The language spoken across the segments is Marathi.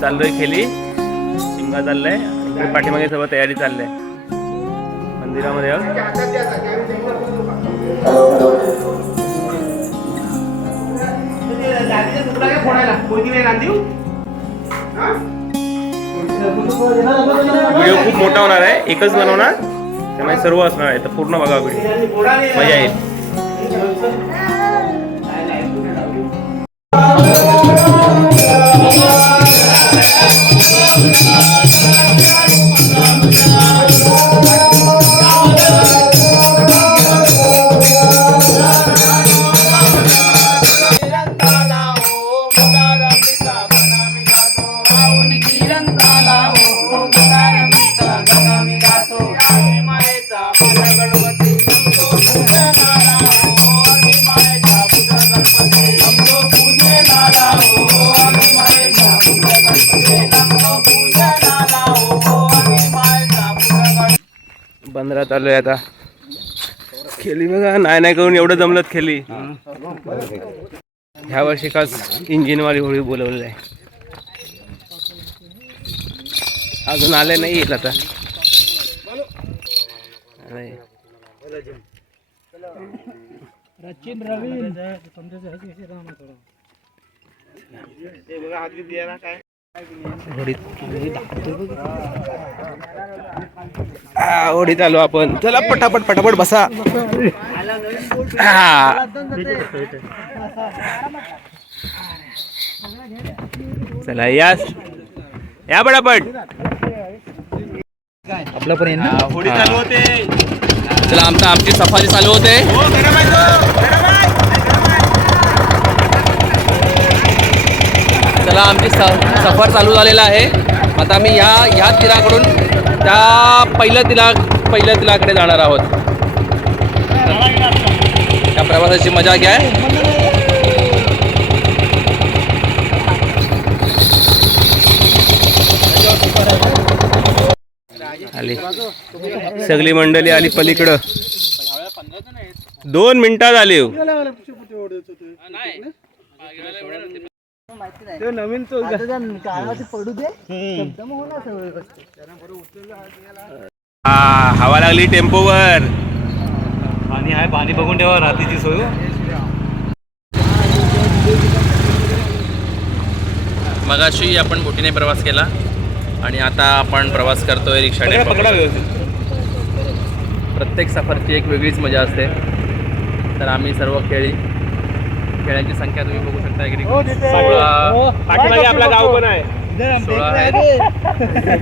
चाललोय खेली शिमगा चाललाय आणि पाठीमागे सर्व तयारी चाललंय मंदिरामध्ये. व्हिडिओ खूप मोठा होणार आहे, एकच बनवणार त्यामुळे सर्व असणार आहे, तर पूर्ण बघा व्हिडिओ, मजा येईल. बंदरात आलोय आता. खेली बघा, नाही करून एवढं जमलत खेली. ह्या वर्षी खास इंजिनवाली होळी बोलवलेली आहे, अजून आले नाही, येईल आता. होडीत आलो आपण. चला पटापट पटापट बसा. चला या पटापट. आपला पण होडी चालू होते. चला आमची सफारी चालू होते. चला आमची सफर चालू झालेला आहे. आता आम्ही ह्या तीराकडून त्या पहिल्या तिलाकडे जाणार आहोत. त्या प्रवासाची मजा घ्या. आली सगळी मंडळी आली पलीकडं. 2 मिनिटात आली. नवीन हवा लागली टेम्पोवर. पाणी आहे, पाणी बघून ठेवा, रात्रीची सोय. मगाशी आपण बोटीने प्रवास केला आणि आता आपण प्रवास करतोय रिक्षाने. प्रत्येक सफरची एक वेगळीच मजा असते. तर आम्ही सर्व खेळ्यांची संख्या तुम्ही बघू शकता की 16 आपला गाव पण आहे. 16 आहेत.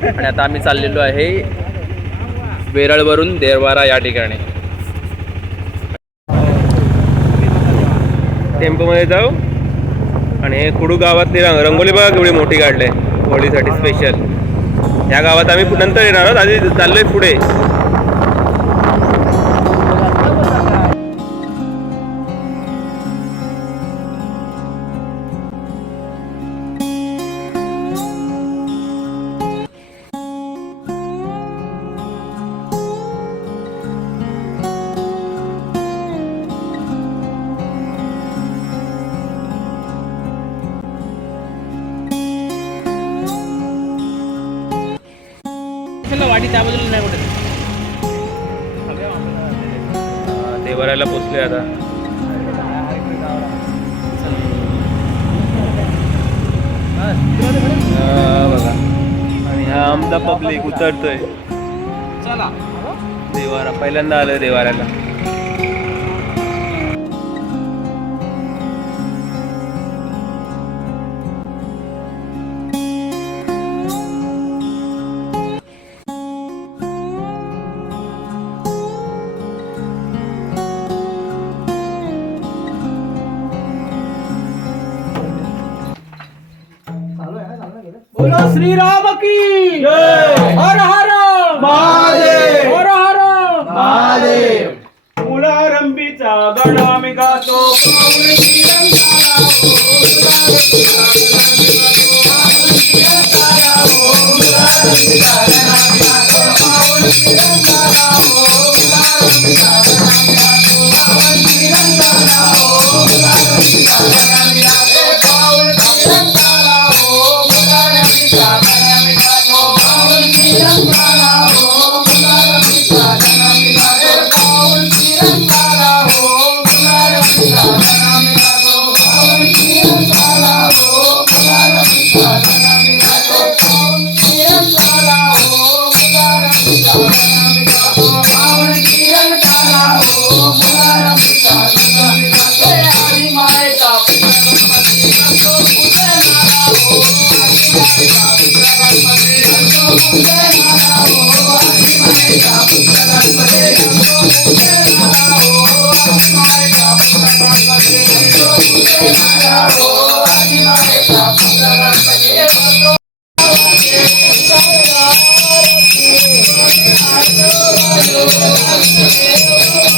आणि आता आम्ही चाललेलो आहे वेरळवरून देरवारा या ठिकाणी. टेम्पोमध्ये जाऊ. आणि हे कुडू गावातली रंगोली बघा केवढी मोठी काढले होळीसाठी स्पेशल. या गावात आम्ही नंतर येणार आहोत, आधी चाललोय पुढे. वाटी त्या बाजूला नाही कुठे. देवाऱ्याला पोचले आता. बघा, आणि हा आमचा पब्लिक उतरतोय. चला देवारा पहिल्यांदा आलोय देवाऱ्याला. बोलो श्रीराम की जय. हर हर महादेव. हर हर महादेव. मुलारंभीचा गण आम्ही गातो.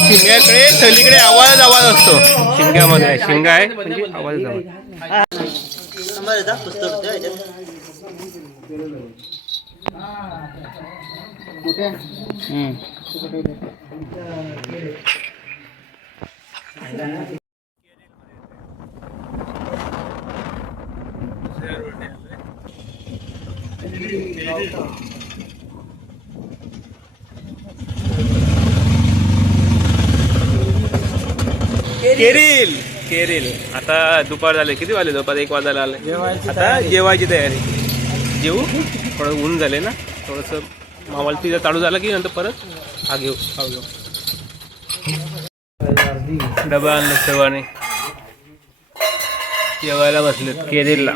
शिमग्याकडे सगळीकडे आवाज असतो. शिमग्यामध्ये शिमगा आहे म्हणजे आवाज केरील केरील. आता दुपार झाले, किती वाजले? दुपार 1 वाजायला आले. आता जेवायची तयारी. जेवू, थोडं ऊन झाले ना, थोडंसं मावळ तिथं चालू झालं की नंतर परत हा घेऊ. डबा आणलं सर्वांनी, जेवायला बसलेत केरीला.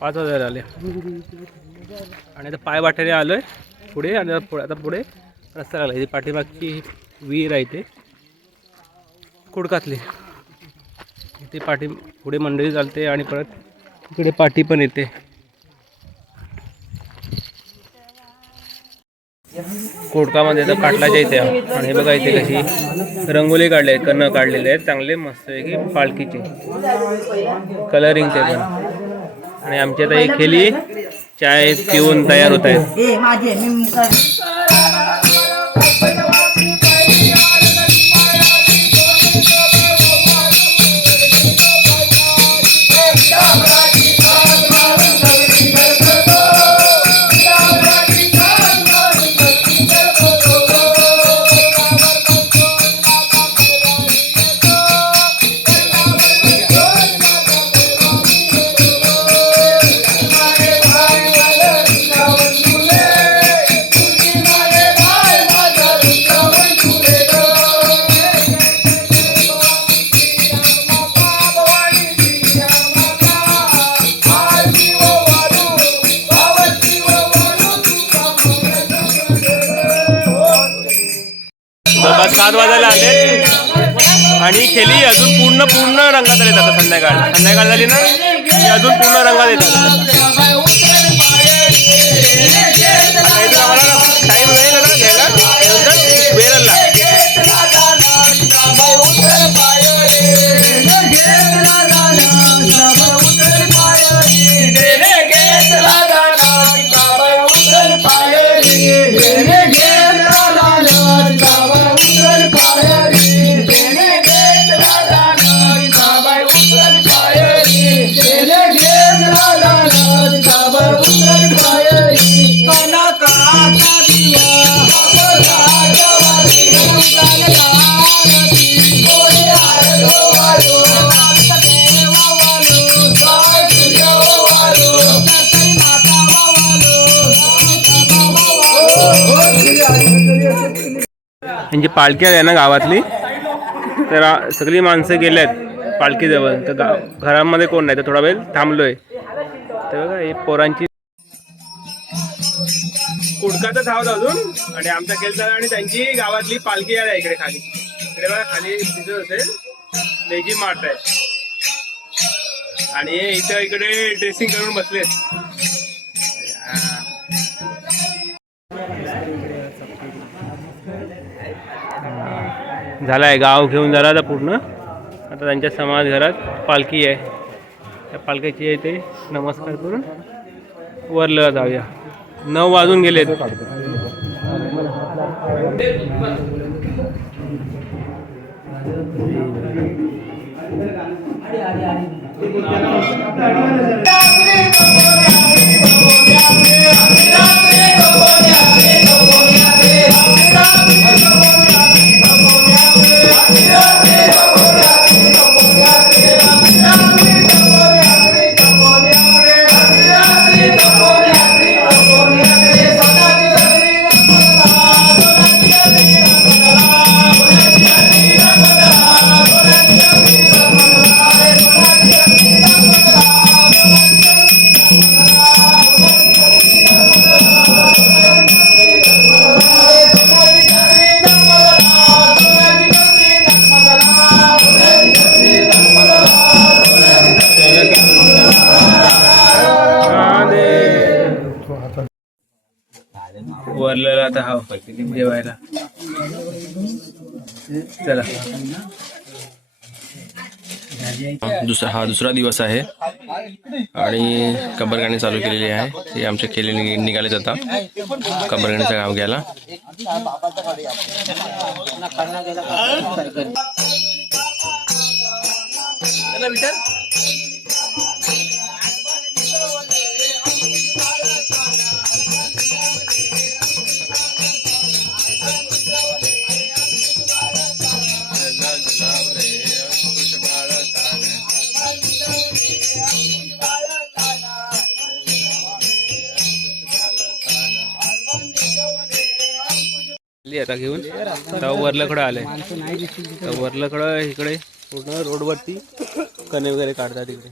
पाच वाजायला आले आणि आता पाय वाटेने आलोय पुढे. आणि आता पुढे रस्ता लागला. ही पाठीमागची विहीर आहे ते कुडकातली. इथे पुढे मंडळी चालते आणि परत इकडे पाठी पण येते. कोडकामध्ये तर पाटलाच्या इथे. आणि हे बघा इथे कशी रंगोली काढले आहेत, कन्न काढलेले आहेत चांगले मस्त आहे की पालखीचे कलरिंग ते पण. आणि आमची आता ही खेली चाय पिऊन तयार होत आहेत. जवळपास 7 वाजायला आले आणि खेली अजून पूर्ण रंगात आले. आता संध्याकाळ झाली ना की अजून पूर्ण रंगात येतात. आम्हाला टाईम नाही ना घ्यायला, वेळ लागला. म्हणजे पालखी आहे ना गावातली, तर सगळी माणसं गेल्यात पालखीजवळ. तर घरामध्ये कोण नाही, तर थोडा वेळ थांबलोय. तर बघा ही पोरांची कुडकाचं धावत अजून. आणि आमचा केलचा आणि त्यांची गावातली पालखी आहे इकडे खाली. इकडे बघा खाली दिसत असेल लेझी मारत आहे. आणि इथं इकडे ड्रेसिंग करून बसलेत. झालाय गाव घेऊन झाला आता पूर्ण. आता त्यांच्या समाज घरात पालखी आहे. त्या पालखीची इथे नमस्कार करून वरला जाऊया. 9 वाजून गेले. वरलेला आता हा जेवायला. चला. हा दुसरा दिवस आहे आणि कंबरगाणी चालू केलेली आहे. ते आमचे खेळे निघालेत आता कंबरगाणीचं गाव घ्यायला. आता घेऊन वरल्याकडं आलंय. वरल्याकडं इकडे पूर्ण रोडवरती कणे वगैरे काढतात इकडे.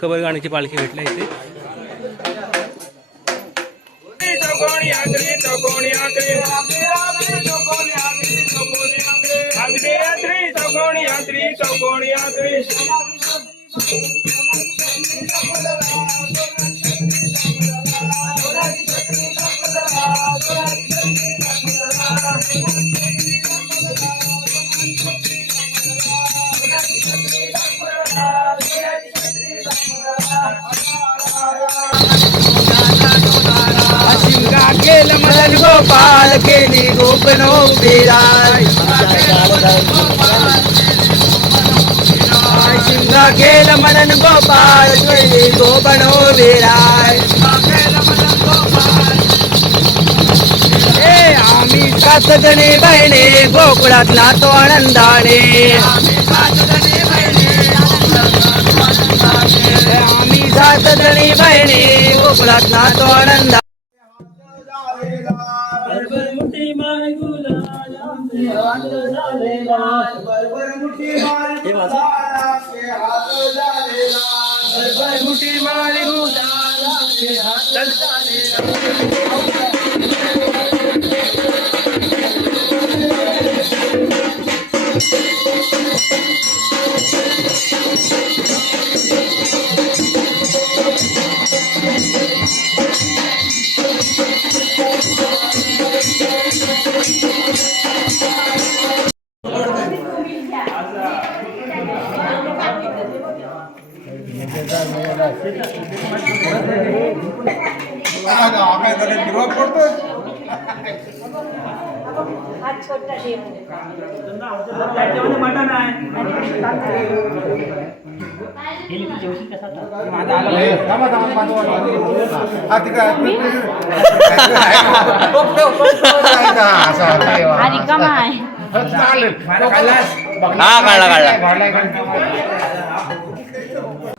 कंबरगाणीची पालखी भेटल्या इथे. केल मदन गोपाल केली गोपनो बिराय शिंगा केल मदन गोपाल केली गोपनो बिराय. आम्ही 7 जणी बहिणी गोकुळात नातो आनंदाने. आम्ही 7 जणी बहिणी गोकुळात नातो आनंदा. हा काढला